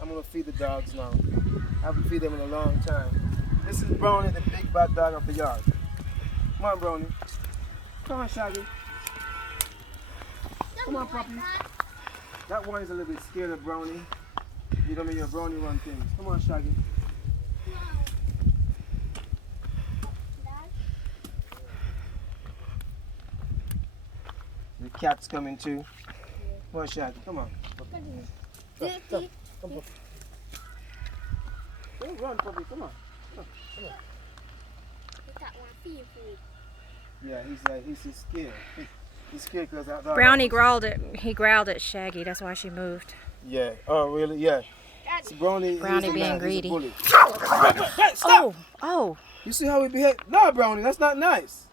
I'm gonna feed the dogs now. I haven't feed them in a long time. This is Brownie, the big bad dog of the yard. Come on, Brownie. Come on, Shaggy. Come on, puppy. That one is a little bit scared of Brownie. You don't mean your Brownie run things. Come on, Shaggy. The cat's coming too. Come on, Shaggy. Come on. Come, come, come, puppy. Don't run, puppy. Come on. Come on. Yeah, he's scared. He's scared because that dog. Brownie growled at Shaggy. That's why she moved. Yeah. Oh, really? Yeah. See, Brownie being greedy. Bully. Hey, stop! Oh. You see how he behave? No, Brownie, that's not nice.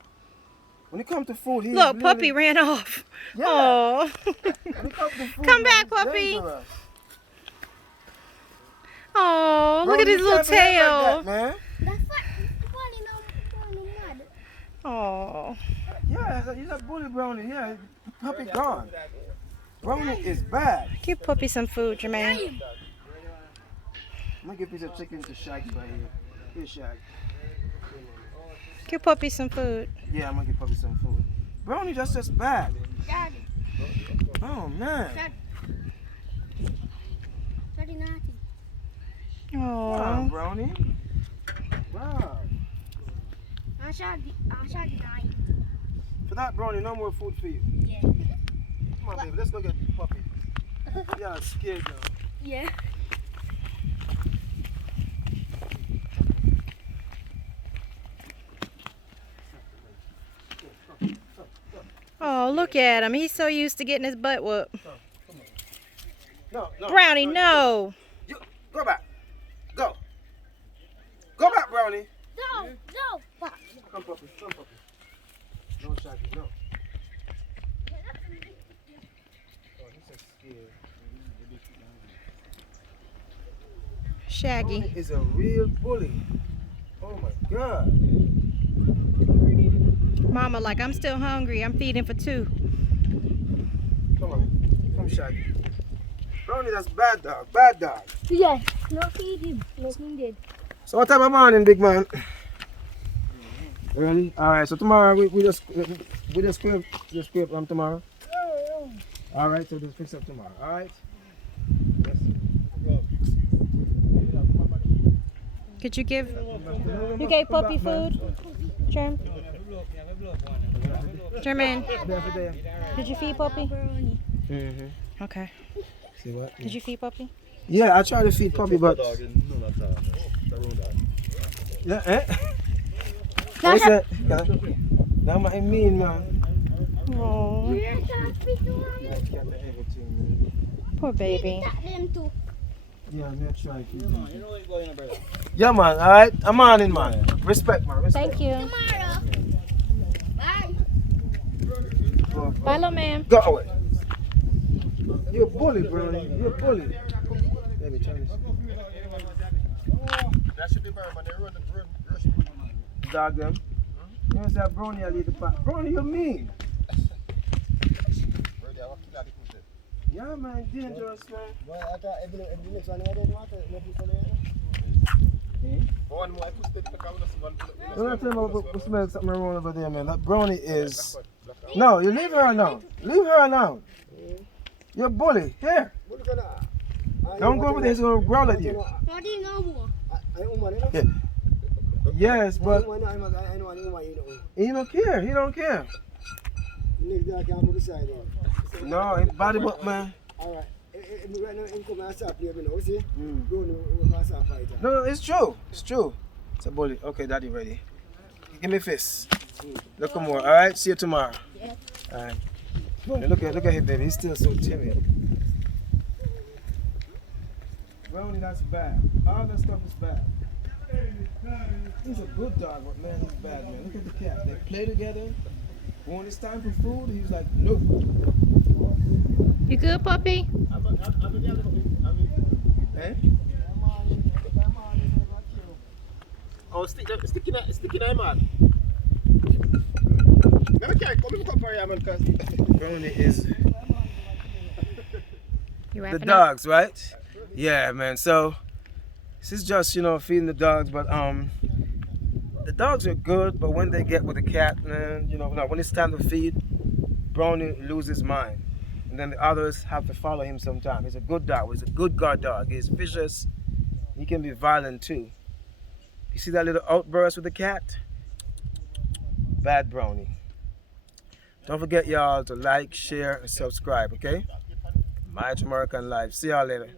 When it comes to food, he's Look, really, puppy ran off. Yeah. Oh. When it comes to food, Come back, he's puppy. dangerous. Oh, look at his little tail. Like that, man. Oh. Yeah, he's a bully, Brownie. Yeah, puppy gone. Brownie is bad. Give puppy some food, Jermaine. I'm gonna give a piece of chicken to Shaggy right here. Here, Shaggy. Give puppy some food. Yeah, I'm gonna give puppy some food. Brownie just bad. Oh man. Oh. Wow, Brownie. Wow. For that, Brownie, no more food for you. Yeah. Come on, baby, let's go get puppy. Yeah, scared now. Yeah. Oh, look at him. He's so used to getting his butt whooped. No. Brownie, no. You, go back. Go. Go back, Brownie. No. Come, puppy. No, Shaggy, no. Oh, he's so scared. Shaggy. Brownie is a real bully. Oh my God. Mama, like, I'm still hungry. I'm feeding for two. Come on. Come, Shaggy. Brownie, that's bad dog. Bad dog. Yeah. No feed him. Nothing did. So what time of morning, big man? Early? Alright, so tomorrow we just scrape tomorrow. Alright, so just fix up tomorrow. Alright? Yes. Could you give... You gave puppy food? Jerm? Jermaine, did you feed puppy? Mm-hmm. Okay. See what? Did you feed puppy? Yeah, I try to feed puppy, but... Yeah, eh? What's that? That's what I mean, man. Oh, poor baby. Yeah, I'm gonna try to feed him. Yeah, man, alright? I'm on in, man. Respect, man. Respect. Thank you. Bye. Bye, little man. Go away. You're a bully, Brownie. You're a bully. Baby, turn this. That should be better, man. They run the Dog them. You know, say Brownie, I lead the pack. Brownie, you mean? Yeah, man, dangerous, man. Well, I thought every next one I don't want to one more, I put the one. Don't tell me we smell something wrong over there, man. That Brownie is... No, you leave her alone. Leave her alone. You're a bully. Here. Don't go over there. He's going to growl at you. Yeah. Yes, but... He don't care. He don't care. No, he body but man. Alright. No, it's true. It's true. It's a bully. Okay, daddy ready. Give me a fist. Look more. Alright, see you tomorrow. Yeah. Alright. Look at him, baby. He's still so timid. Brownie, that's bad. All that stuff is bad. He's a good dog, but man, he's bad, man. Look at the cat. They play together. When it's time for food, he's like, no. You good, puppy? Eh? Oh, stick in there, man. Never care. Come in, come here, man, because Brownie is You the wrapping up? dogs, right? Yeah, man. So this is just, feeding the dogs, but the dogs are good, but when they get with the cat, man, no, when it's time to feed, Brownie loses his mind. And then the others have to follow him sometimes. He's a good dog. He's a good guard dog. He's vicious. He can be violent too. You see that little outburst with the cat? Bad Brownie. Don't forget, y'all, to like, share, and subscribe, okay? My Jamaican Life. See y'all later.